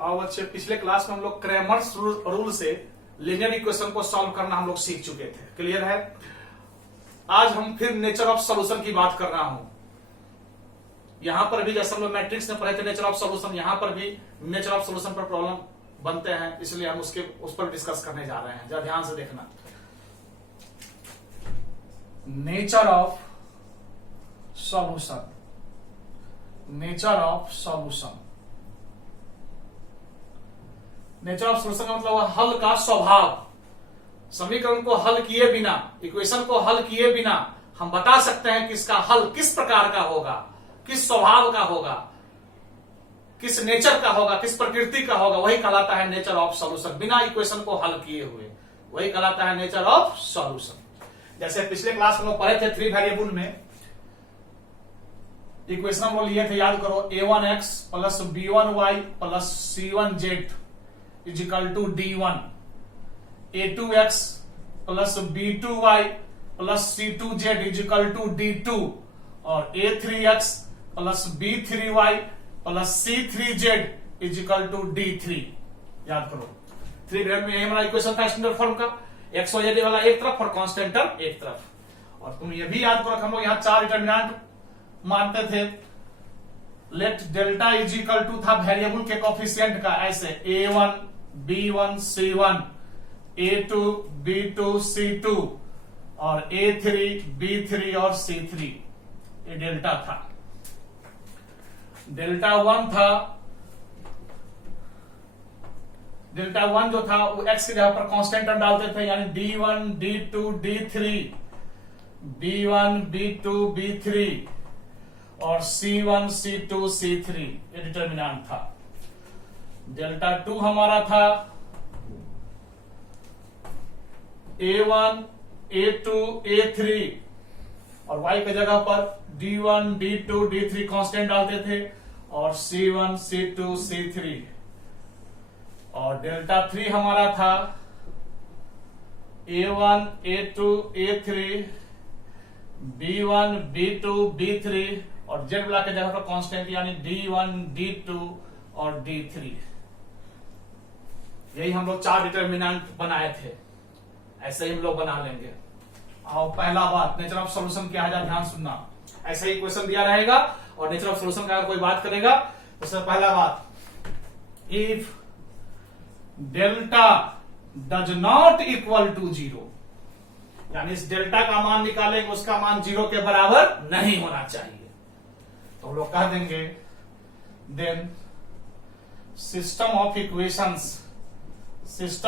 और बच्चे पिछले क्लास में हम लोग क्रैमर्स रूल से लीनियर इक्वेशन को सॉल्व करना हम लोग सीख चुके थे। क्लियर है। आज हम फिर नेचर ऑफ सॉल्यूशन की बात कर रहा हूं। यहां पर भी जैसे हम लोग मैट्रिक्स में पढ़े थे नेचर ऑफ सॉल्यूशन, यहां पर भी नेचर ऑफ सॉल्यूशन पर प्रॉब्लम बनते हैं, इसलिए हम उस पर डिस्कस करने जा रहे हैं। जरा ध्यान से देखना। Nature of solution, nature of solution. Nature of solution का मतलब हल का स्वभाव। समीकरण को हल किए बिना, इक्वेशन को हल किए बिना हम बता सकते हैं कि इसका हल किस प्रकार का होगा, किस स्वभाव का होगा, किस नेचर का होगा, किस प्रकृति का होगा। वही कहलाता है नेचर ऑफ सॉल्यूशन। बिना इक्वेशन को हल किए हुए वही कहलाता है नेचर ऑफ सॉल्यूशन। जैसे पिछले क्लास हम लोग पढ़े थे 3 वेरिएबल में इक्वेशन हम लोग लिए थे, याद करो। a1x plus b1y plus c1z is equal to d1, a2x plus b2y plus c2z is equal to d2 और a3x plus b3y plus c3z is equal to d3। याद करो 3 वेरिएबल में हमारा इक्वेशन था स्टैंडर्ड फॉर्म का, x y z वाला एक तरफ और कांस्टेंट टर्म एक तरफ। और तुम ये भी याद करो हम लोग यहाँ 4 डिटरमिनेंट मानते थे। Let delta is equal to था वेरिएबल के कोफिशिएंट का, ऐसे a1 b1 c1 a2 b2 c2 और a3 b3 और c3। ये डेल्टा था। डेल्टा 1 था, डेल्टा 1 जो था वो x की जगह पर कांस्टेंट टर्म डालते थे, यानी d1 d2 d3 b1 b2 b3 और c1 c2 c3। ये डिटरमिनेंट था। डेल्टा 2 हमारा था a1 a2 a3 और y की जगह पर d1 d2 d3 कांस्टेंट डालते थे और c1 c2 c3। और डेल्टा 3 हमारा था a1 a2 a3 b1 b2 b3 और z ब्लॉक की जगह पर कांस्टेंट यानी d1 d2 और d3। यही हम लोग 4 डिटरमिनेंट बनाए थे। ऐसे ही हम लोग बना लेंगे। और पहला बात नेचर ऑफ सॉल्यूशन क्या है, ध्यान सुनना। ऐसे ही क्वेश्चन दिया रहेगा और नेचर ऑफ सॉल्यूशन का अगर कोई बात करेगा तो सबसे पहला बात, if delta does not equal to 0, यानी इस डेल्टा का मान निकालेंगे उसका मान 0 के बराबर नहीं होना चाहिए, तो हम लोग कह देंगे then system of equations is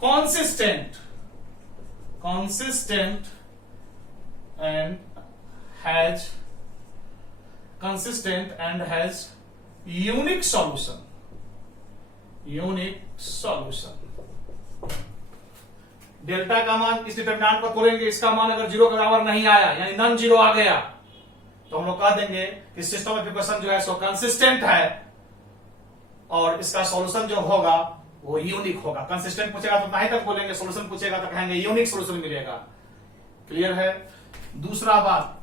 consistent and has unique solution। डेल्टा का मान इस डिटरमिनेंट पर तोड़ेंगे, इसका मान अगर 0 के बराबर नहीं आया यानी नॉन 0 आ गया तो हम लोग कह देंगे कि सिस्टम ऑफ इक्वेशन जो है सो कंसिस्टेंट है और इसका सॉल्यूशन जो होगा वो यूनिक होगा। कंसिस्टेंट पूछेगा तो नहीं तक बोलेंगे, सॉल्यूशन पूछेगा तो कहेंगे यूनिक सॉल्यूशन मिलेगा। क्लियर है। दूसरा बात,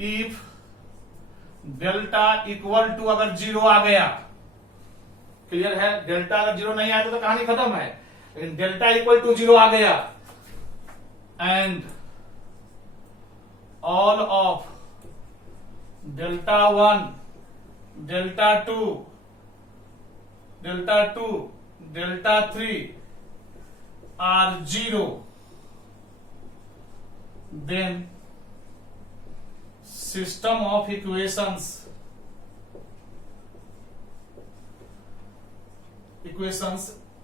इफ डेल्टा इक्वल टू अगर 0 आ गया, क्लियर है। डेल्टा अगर 0 नहीं आया तो कहानी खत्म है, लेकिन डेल्टा इक्वल टू 0 आ गया and all of delta 1 delta 2 delta 3 are 0, then system of equations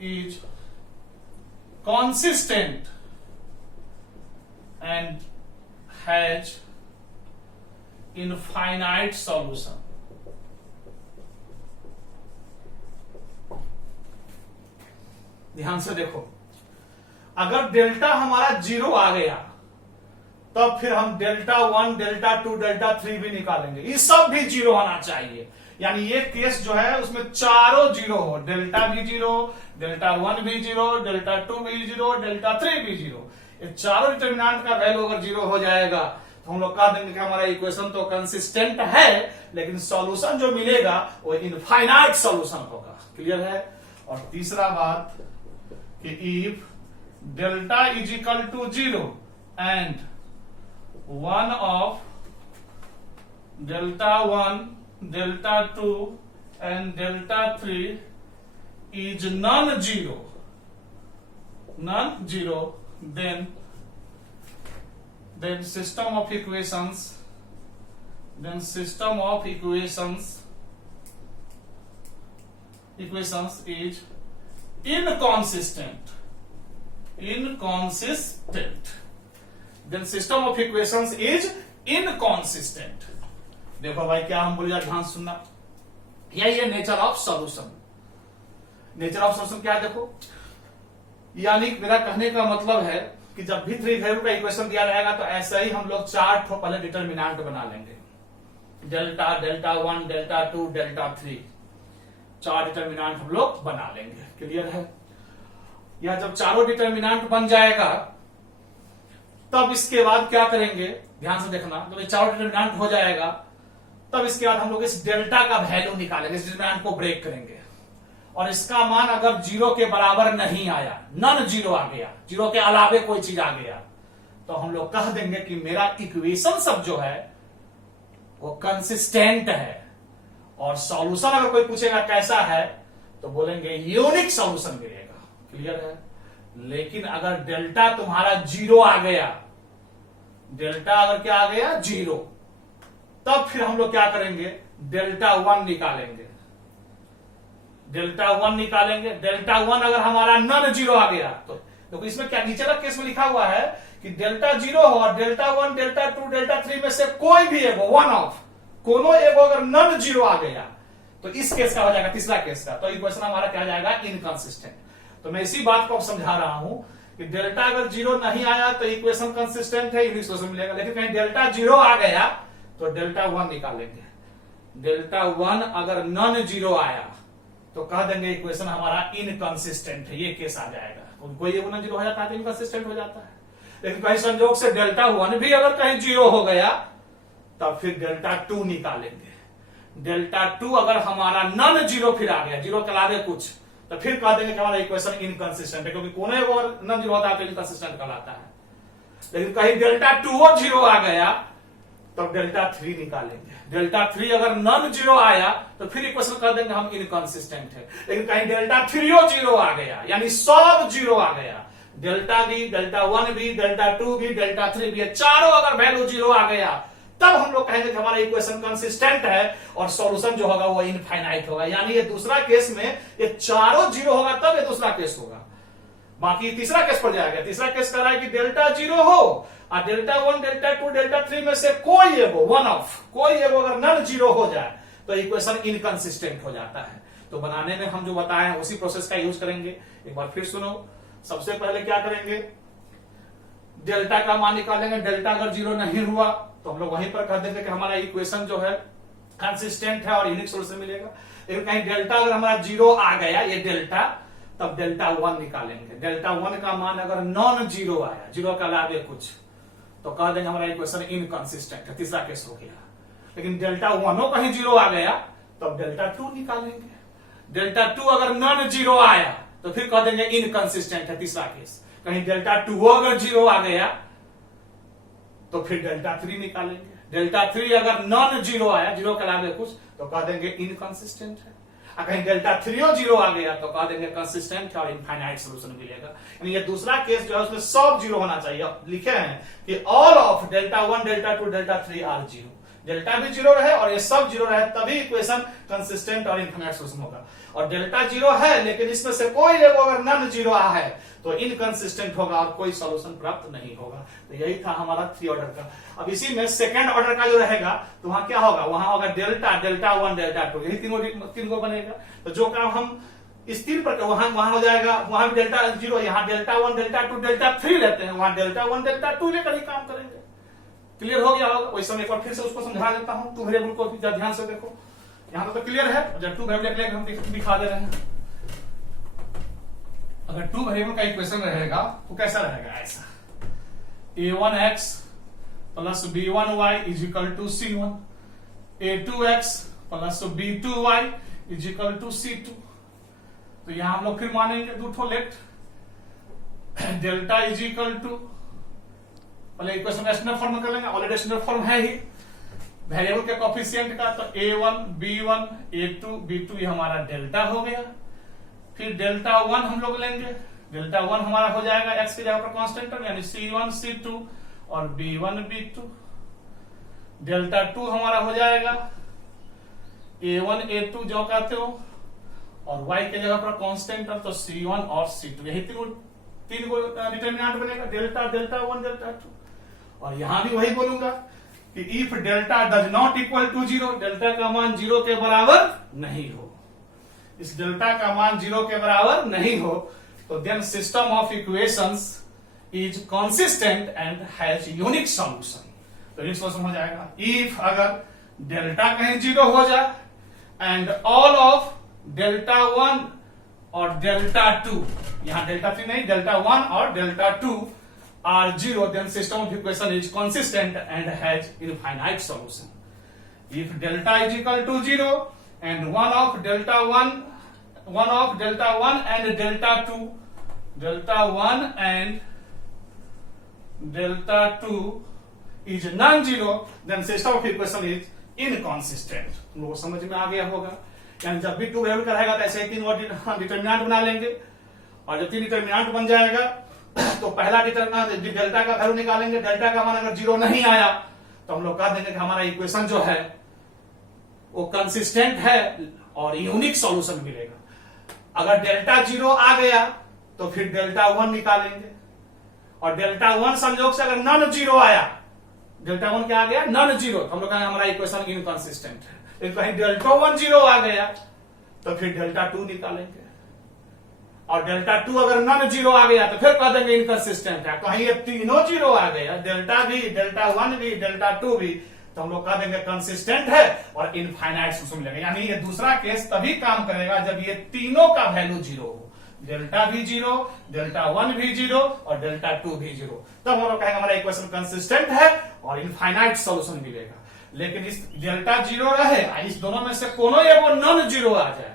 is consistent and has infinite solution। ध्यान से देखो, अगर डेल्टा हमारा 0 आ गया तब फिर हम डेल्टा 1 डेल्टा 2 डेल्टा 3 भी निकालेंगे, ये सब भी 0 होना चाहिए। यानी ये केस जो है उसमें चारों 0 हो, डेल्टा भी 0, डेल्टा 1 भी 0, डेल्टा 2 भी 0, डेल्टा 3 भी 0। ये चारों डिटरमिनेंट का वैल्यू अगर 0 हो जाएगा तो हम लोग कह देंगे कि हमारा इक्वेशन तो कंसिस्टेंट है, लेकिन सॉल्यूशन जो मिलेगा वो इनफाइनाइट सॉल्यूशन होगा। क्लियर है। और तीसरा बात कि if delta is equal to 0 and one of delta 1, delta 2 and delta 3 is non-zero, then system of equations is inconsistent. Then system of equations is inconsistent. देखो भाई क्या हम बोले, ध्यान सुनना, यही है nature of solution. Nature of solution क्या है देखो, यानी मेरा कहने का मतलब है कि जब भी 3 वैल्यू का इक्वेशन दिया रहेगा तो ऐसे ही हम लोग 4 ठो पहले डिटर्मिनेंट बना लेंगे, delta, delta 1, delta 2, delta 3, 4 determinant हम लोग बना लेंगे। क्लियर है। या जब चारों डिटर्मिनेंट बन जाएगा तब इसके बाद क्या करेंगे, ध्यान से देखना, जब ये चारों डिटर्मिनेंट हो जाएगा तब इसके बाद हम लोग इस डेल्टा का वैल्यू निकालेंगे, इस डिटर्मिनेंट को ब्रेक करेंगे और इसका मान अगर 0 के बराबर नहीं आया, नॉन 0 आ गया, 0 के अलावे कोई चीज आ गया, तो हम लोग कह देंगे कि मेरा इक्वेशन सब जो है वो कंसिस्टेंट है। और सॉल्यूशन अगर कोई पूछेगा कैसा है तो बोलेंगे यूनिक सॉल्यूशन मिलेगा। क्लियर है। लेकिन अगर डेल्टा तुम्हारा 0 आ गया, डेल्टा अगर क्या आ गया 0, तब फिर हम लोग क्या करेंगे, डेल्टा 1 निकालेंगे। डेल्टा 1 निकालेंगे, डेल्टा 1 अगर हमारा नॉन 0 आ गया तो इसमें क्या नीचे वाला केस में लिखा हुआ है कि डेल्टा 0 हो और डेल्टा 1, डेल्टा 2, डेल्टा 3 में से कोई भी एगो, वन ऑफ कोनो एगो अगर नॉन 0 आ गया तो इस केस का हो जाएगा, तीसरा केस का, तो इक्वेशन हमारा क्या जाएगा, इनकंसिस्टेंट। तो मैं इसी बात को समझा रहा हूं कि डेल्टा अगर 0 नहीं आया तो इक्वेशन कंसिस्टेंट है, यूनिक सॉल्यूशन मिलेगा। लेकिन कहीं डेल्टा 0 आ गया तो डेल्टा 1 निकालेंगे। डेल्टा 1 अगर नॉन 0 आया तो कह देंगे इक्वेशन हमारा इनकंसिस्टेंट है, ये केस आ जाएगा। कोई एक नॉन 0 हो जाता है तो इनकंसिस्टेंट हो जाता है। लेकिन कहीं संयोग से डेल्टा 1 भी अगर कहीं 0 हो गया तब फिर डेल्टा 2 निकालेंगे। डेल्टा 2 अगर हमारा नॉन 0 फिर आ गया, 0 के अलावे कुछ, तो फिर कह देंगे कि हमारा इक्वेशन इनकंसिस्टेंट है, क्योंकि कोने और नॉन 0 होता है तो इनकंसिस्टेंट कहलाता है। लेकिन कहीं डेल्टा 2 और 0 आ गया तो डेल्टा 3 निकालेंगे। डेल्टा 3 अगर नॉन 0 आया तो फिर इक्वेशन कर देंगे हम इनकंसिस्टेंट है। लेकिन कहीं डेल्टा 3 और 0 आ गया, यानी सब 0 आ गया, डेल्टा भी, डेल्टा 1 भी, डेल्टा 2 भी, डेल्टा 3 भी, चारों अगर वैल्यू 0 आ गया तब हम लोग कहेंगे कि हमारा इक्वेशन कंसिस्टेंट है और सॉल्यूशन जो होगा वो इनफाइनाइट होगा। यानी ये दूसरा केस में ये चारों 0 होगा तब ये दूसरा केस होगा, बाकी तीसरा केस पर जाएगा। तीसरा केस कर रहा है कि डेल्टा 0 हो और डेल्टा 1, डेल्टा 2, डेल्टा 3 में से कोई एगो, वन ऑफ कोई एगो अगर नॉन 0 हो जाए तो इक्वेशन इनकंसिस्टेंट हो जाता है। तो बनाने में हम जो बताए हैं उसी प्रोसेस का यूज करेंगे। एक बार फिर सुनो, सबसे पहले क्या करेंगे, डेल्टा का मान निकालेंगे। डेल्टा अगर 0 नहीं हुआ तो हम लोग वहीं पर कह देंगे कि हमारा इक्वेशन जो है कंसिस्टेंट है और यूनिक सॉल्यूशन मिलेगा। लेकिन कहीं डेल्टा अगर हमारा 0 आ गया, ये डेल्टा, तब डेल्टा 1 निकालेंगे। डेल्टा 1 का मान अगर नॉन 0 आया, 0 के अलावे कुछ, तो कह देंगे हमारा इक्वेशन इनकंसिस्टेंट है, तीसरा केस हो गया। लेकिन डेल्टा 1 कहीं 0 आ गया तब डेल्टा 2 निकालेंगे। डेल्टा 2 अगर नॉन 0 आया तो फिर कह देंगे इनकंसिस्टेंट है, तीसरा केस। कहीं डेल्टा 2 अगर 0 आ गया तो फिर डेल्टा 3 निकालेंगे। डेल्टा 3 अगर नॉन 0 आया, 0 के अलावे कुछ, तो कह देंगे इनकंसिस्टेंट है। कहीं डेल्टा 3 और 0 आ गया तो कह देंगे कंसिस्टेंट है और इनफाइनाइट सॉल्यूशन मिलेगा। यानी ये दूसरा केस जो है उसमें सब 0 होना चाहिए। लिखे हैं कि all of delta 1, delta 2, delta 3 are 0, delta भी 0 रहे और ये सब 0 रहे, तभी इक्वेशन कंसिस्टेंट और इनफाइनाइट सॉल्यूशन होगा। और डेल्टा 0 है लेकिन इसमें से कोई एगो अगर नॉन 0 आ है तो इनकंसिस्टेंट होगा और कोई सॉल्यूशन प्राप्त नहीं होगा। तो यही था हमारा 3 ऑर्डर का। अब इसी में सेकंड ऑर्डर का जो रहेगा तो वहां क्या होगा, वहां होगा डेल्टा, डेल्टा 1, डेल्टा 2, यही तीन को बनेगा। तो जो काम हम इस 3 पर वहां हो जाएगा, वहां भी डेल्टा 0, यहाँ डेल्टा 1, डेल्टा 2, डेल्टा 3 लेते हैं, वहां डेल्टा 1, डेल्टा 2 लेकर ही काम करेंगे। क्लियर हो गया होगा। वैसे मैं एक बार फिर से उसको समझा देता हूं, 2 वेरिएबल को भी ध्यान से देखो। यहां तो क्लियर है, जब 2 वेरिएबल हम दिखा दे रहे हैं। अगर 2 वेरिएबल का इक्वेशन रहेगा तो कैसा रहेगा, ऐसा a1x plus b1y is equal to c1, a2x plus b2y is equal to c2। तो यहां हम लोग फिर मानेंगे दो ठो let, delta is equal to, पहले इक्वेशन स्टैंडर्ड फॉर्म में कर लेंगे, ऑलरेडी स्टैंडर्ड फॉर्म है ही वेरिएबल के कोफिशिएंट का। तो a1 b1 a2 b2 ये हमारा डेल्टा हो गया। फिर डेल्टा 1 हम लोग लेंगे, डेल्टा 1 हमारा हो जाएगा x की जगह पर कांस्टेंट टर्म यानी c1 c2 और b1 b2। डेल्टा 2 हमारा हो जाएगा a1 a2 जो कहते हो, और y की जगह पर कांस्टेंट टर्म तो c1 और c2, यही तीन को डिटरमिनेंट बनेगा, डेल्टा डेल्टा 1 डेल्टा 2। और यहां भी वही बोलूंगा कि if delta does not equal to 0, delta का मान 0 के बराबर नहीं हो, इस डेल्टा का मान 0 के बराबर नहीं हो, तो then system of equations is consistent and has unique solution. तो यूनिक सॉल्यूशन हो जाएगा इफ अगर डेल्टा कहीं 0 हो जाए एंड ऑल ऑफ डेल्टा 1 और डेल्टा 2, यहां डेल्टा 3 नहीं, डेल्टा 1 और delta 2 are 0, then system of equation is consistent and has infinite solution. If delta is equal to 0 and one of delta 1 and delta 2, delta 1 and delta 2 is non-zero, then system of equation is inconsistent. तुम लोगों को समझ में आ गया होगा। यानी जब भी टू वेरिएबल का रहेगा तो ऐसे ही तीन डिटरमिनेंट बना लेंगे, और जब तीन डिटरमिनेंट बन जाएगा तो पहला डिटरमिनेंट डेल्टा का वैल्यू निकालेंगे, डेल्टा का मान अगर 0 नहीं आया तो हम लोग कह देंगे कि हमारा इक्वेशन जो है वो कंसिस्टेंट है और यूनिक सॉल्यूशन मिलेगा। अगर डेल्टा 0 आ गया तो फिर डेल्टा 1 निकालेंगे, और डेल्टा 1 संयोग से अगर नॉन 0 आया, डेल्टा 1 क्या आ गया, नॉन 0, तो हम लोग कहेंगे हमारा इक्वेशन इनकंसिस्टेंट है। लेकिन कहीं डेल्टा 1 0 आ गया तो फिर डेल्टा 2 निकालेंगे, और डेल्टा 2 अगर नॉन 0 आ गया तो फिर कह देंगे इनकंसिस्टेंट है। कहीं ये तीनों 0 आ गया, डेल्टा भी, डेल्टा 1 भी, डेल्टा 2 भी, तो हम लोग कह देंगे कंसिस्टेंट है और इनफाइनाइट सॉल्यूशन मिलेगा। यानी ये दूसरा केस तभी काम करेगा जब ये तीनों का वैल्यू 0 हो, डेल्टा भी 0, डेल्टा 1 भी 0 और डेल्टा 2 भी 0, तब हम लोग कहेंगे हमारा इक्वेशन कंसिस्टेंट है और इनफाइनाइट सॉल्यूशन मिलेगा। लेकिन इस डेल्टा 0 रहे, इस दोनों में से कोनो एगो नॉन 0 आ जाए,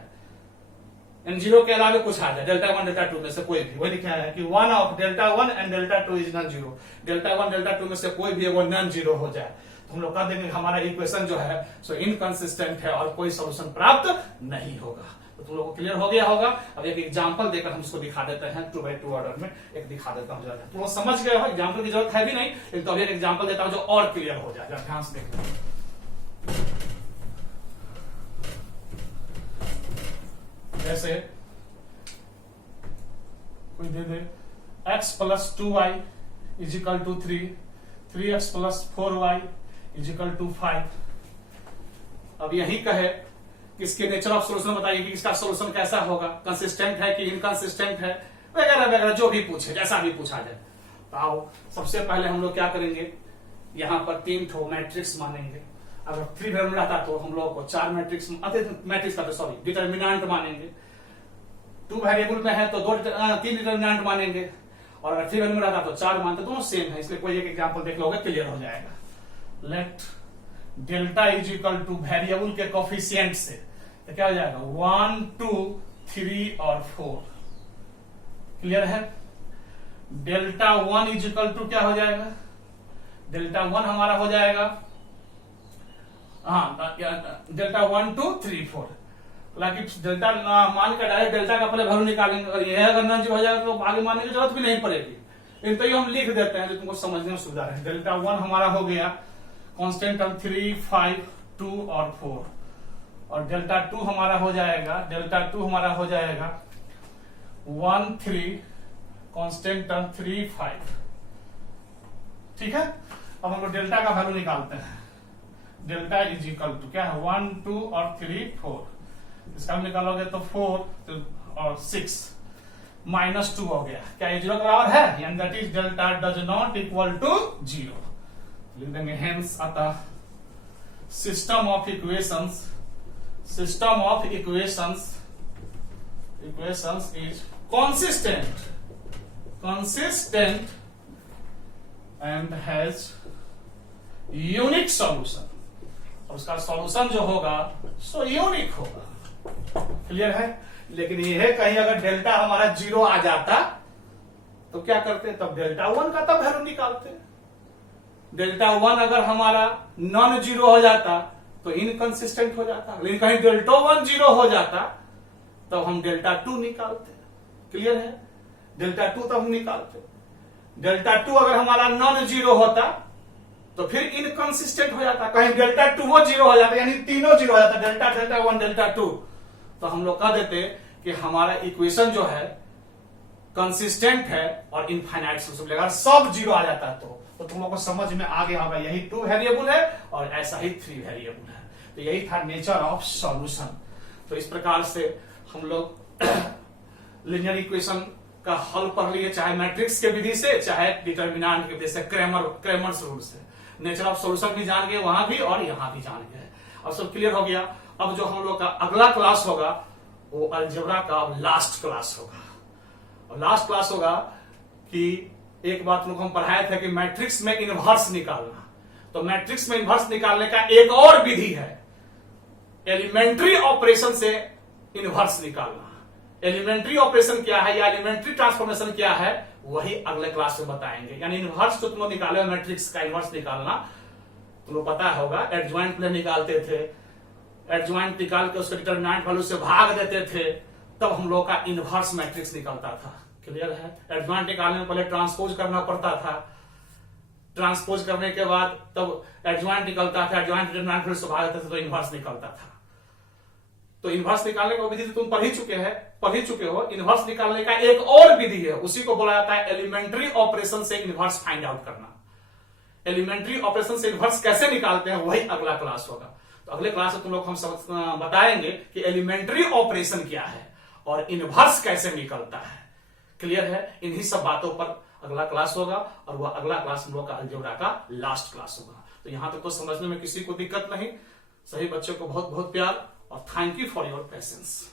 इन 0 के अलावा कुछ आ जाए, डेल्टा 1 डेल्टा 2 में से कोई भी, वही लिखा है कि one of delta 1 and delta 2 is non 0, delta 1 delta 2 में से कोई भी एगो नॉन 0 हो जाए, तो हम लोग कह देंगे हमारा इक्वेशन जो है सो इनकंसिस्टेंट है और कोई सॉल्यूशन प्राप्त नहीं होगा। तो तुम लोगों को क्लियर हो गया होगा। अब एक एग्जांपल देकर हम इसको दिखा देते हैं, 2x2 ऑर्डर में एक दिखा देता हूं, तुम लोग समझ गए हो, एग्जांपल की जरूरत है भी नहीं, लेकिन तो अभी एक एग्जांपल देता हूं जो और क्लियर हो जाए, ध्यान से देखो। जैसे कोई दे दे x plus 2y is equal to 3, 3x plus 4y is equal to 5। अब यही कहे कि इसके नेचर ऑफ सोल्यूशन बताइए कि इसका सोल्यूशन कैसा होगा, कंसिस्टेंट है कि इनकंसिस्टेंट है, वगैरह वगैरह जो भी पूछे, जैसा भी पूछा जाए। तो आओ सबसे पहले हम लोग क्या करेंगे, यहां पर 3 ठो मैट्रिक्स मानेंगे। अगर 3 वेरिएबल रहता तो हम लोग को 4 मैट्रिक्स का सॉरी डिटरमिनेंट मानेंगे, 2 वेरिएबल में है तो 3 डिटरमिनेंट मानेंगे, और अगर 3 वेरिएबल में रहता तो 4 मानते, दोनों सेम है, इसलिए कोई एक एग्जांपल देख लोगे क्लियर हो जाएगा। Late delta is equal two variable के कोफिशिएंट से, तो क्या हो जाएगा 1 2 3 और 4, क्लियर है। डेल्टा 1 इज इक्वल टू क्या हो जाएगा, डेल्टा 1 हमारा हो जाएगा, हाँ डेल्टा 1 2 3 4, हालांकि डेल्टा मान का डायरेक्ट डेल्टा का पहले वैल्यू निकालेंगे, और यह अगर नॉन 0 हो जाएगा तो आगे मानने की जरूरत भी नहीं पड़ेगी, लेकिन तो ये हम लिख देते हैं जो तुमको समझने में सुविधा है। डेल्टा 1 हमारा हो गया कांस्टेंट टर्म 3 5 2 और 4, और डेल्टा 2 हमारा हो जाएगा, डेल्टा 2 हमारा हो जाएगा 1 3 कांस्टेंट टर्म 3 5, ठीक है। अब हम लोग डेल्टा का वैल्यू निकालते हैं, डेल्टा इज इक्वल टू क्या है 1 2 और 3 4, इसका निकालोगे तो 4 और 6 -2 हो गया, क्या ये 0 के बराबर है, यानी that is delta does not equal to 0, लिख देंगे। हेंस अतः system of equations is consistent and has unique solution, और उसका सॉल्यूशन जो होगा सो यूनिक होगा। क्लियर है? लेकिन ये है कहीं अगर डेल्टा हमारा 0 आ जाता तो क्या करते? तब डेल्टा 1 का तब वैल्यू निकालते। डेल्टा 1 अगर हमारा नॉन जीरो हो जाता तो इनकंसिस्टेंट हो जाता, लेकिन कहीं डेल्टा 1 0 हो जाता तब हम डेल्टा 2 निकालते। क्लियर है? डेल्टा 2 तब हम निकालते। डेल्टा 2 अगर हमारा नॉन जीरो होता तो फिर इनकंसिस्टेंट हो जाता, कहीं डेल्टा 2 वो 0 हो जाता, यानी तीनों 0 हो जाता, डेल्टा 1 डेल्टा 2। तो हम लोग कह देते कि हमारा इक्वेशन जो है कंसिस्टेंट है और इनफाइनाइट सोल्यूशन। अगर सब 0 आ जाता तो तुम लोग को समझ में आ गया होगा, यही 2 वेरिएबल है और ऐसा ही 3 वेरिएबल है। तो यही था नेचर ऑफ सॉल्यूशन। तो इस प्रकार से हम लोग लीनियर इक्वेशन का हल पढ़ लिए, चाहे मैट्रिक्स के विधि से, चाहे डिटर्मिनेंट के विधि से, क्रेमर्स रूल से। नेचर ऑफ सॉल्यूशन भी जान गए वहां भी और यहां भी जान गए। अब सब क्लियर हो गया। अब जो हम लोग का अगला क्लास होगा वो अलजेब्रा का लास्ट क्लास होगा। और लास्ट क्लास होगा कि एक बात लोग हम पढ़ाए थे कि मैट्रिक्स में इनवर्स निकालना। तो मैट्रिक्स में इनवर्स निकालने का एक और विधि है, एलिमेंट्री ऑपरेशन से इनवर्स निकालना। एलिमेंट्री ऑपरेशन क्या है या एलिमेंट्री ट्रांसफॉर्मेशन क्या है वही अगले क्लास में बताएंगे। यानी इनवर्स जो तुम लोग निकाले मैट्रिक्स का इनवर्स निकालना, तुम लोग पता होगा एडजॉइंट प्लेन निकालते थे, एडजॉइंट निकाल के उसके डिटरमिनेंट वैल्यू से भाग देते थे, तब हम लोग का इनवर्स मैट्रिक्स निकलता था। क्लियर है? एडजॉइंट निकालने में पहले ट्रांसपोज करना पड़ता था, ट्रांसपोज करने के बाद तब एडजॉइंट निकलता था, एडजॉइंट डिटरमिनेंट वैल्यू से भाग देते थे तो इनवर्स निकलता था। तो इनवर्स निकालने का विधि तुम पढ़ ही चुके हो। इनवर्स निकालने का एक और विधि है, उसी को बोला जाता है एलिमेंट्री ऑपरेशन से इनवर्स फाइंड आउट करना। एलिमेंट्री ऑपरेशन से इनवर्स कैसे निकालते हैं वही अगला क्लास होगा। तो अगले क्लास में तुम लोग हम बताएंगे कि एलिमेंट्री ऑपरेशन क्या है और इनवर्स कैसे निकलता है। क्लियर है? इन्हीं सब बातों पर अगला क्लास होगा और वह अगला क्लास हम लोग का अलजेब्रा का लास्ट क्लास होगा। तो यहां तक तो समझने में किसी को दिक्कत नहीं। सही बच्चों को बहुत बहुत प्यार और thank you for your patience.